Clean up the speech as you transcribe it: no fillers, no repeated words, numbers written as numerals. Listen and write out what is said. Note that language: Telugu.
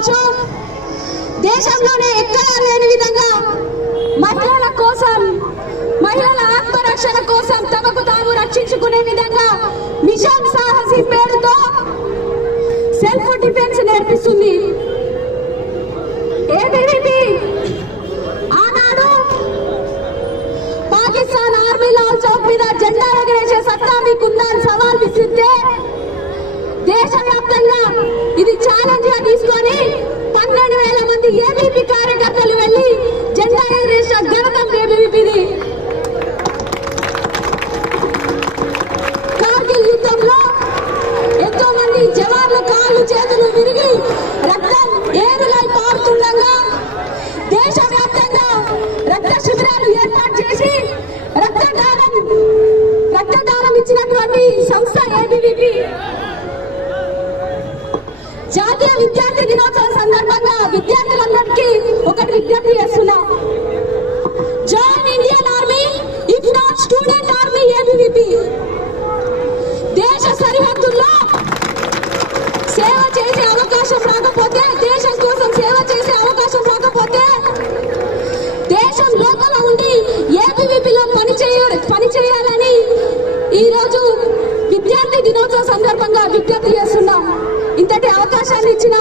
కావచ్చు, దేశంలోనే ఎక్కడా లేని విధంగా మహిళల కోసం, మహిళల ఆత్మరక్షణ కోసం తమకు తాము రక్షించుకునే విధంగా మిషన్ సాహసి పేరుతో సెల్ఫ్ డిఫెన్స్ నేర్పిస్తుంది. ఏబీవీపీ ఆనాడు పాకిస్తాన్ ఆర్మీ లాల్ చౌక్ మీద జెండా ఎగరేసే సత్తా మీకుందని సవాల్ విసిరితే దేశవ్యాప్తంగా ఇది ఛాలెంజ్ గా తీసుకొని 12,000 మంది ఏబీవీపీ కార్యకర్తలు వెళ్లి జెండా ఎగరేసిన ఘనత ఏబీవీపీది. కార్గిల్ యుద్ధంలో ఎంతో మంది జవాన్ల కాళ్ళు చేతులు విరిగి రక్తం ఏరులై పారుతుండగా దేశవ్యాప్తంగా రక్త శిబిరాలు ఏర్పాటు చేసి రక్తదానం ఇచ్చినటువంటి సంస్థ ఏబీవీపీ. జాతీయ విద్యార్థి దినోత్సవం సందర్భంగా విద్యార్థులందరికీ ఒకటి విజ్ఞప్తి చేస్తున్నా, join Indian army if not student army ABVP. దేశ సరిహద్దుల్లో సేవ చేసే అవకాశం రాకపోతే, దేశం కోసం సేవ చేసే అవకాశం రాకపోతే దేశం లోపల ఉండి ఏబీవీపీలో పనిచేయాలని ఈరోజు విద్యార్థి దినోత్సవం సందర్భంగా విజ్ఞప్తి చేస్తున్నాం. ఇంతటి అవకాశాన్ని ఇచ్చిన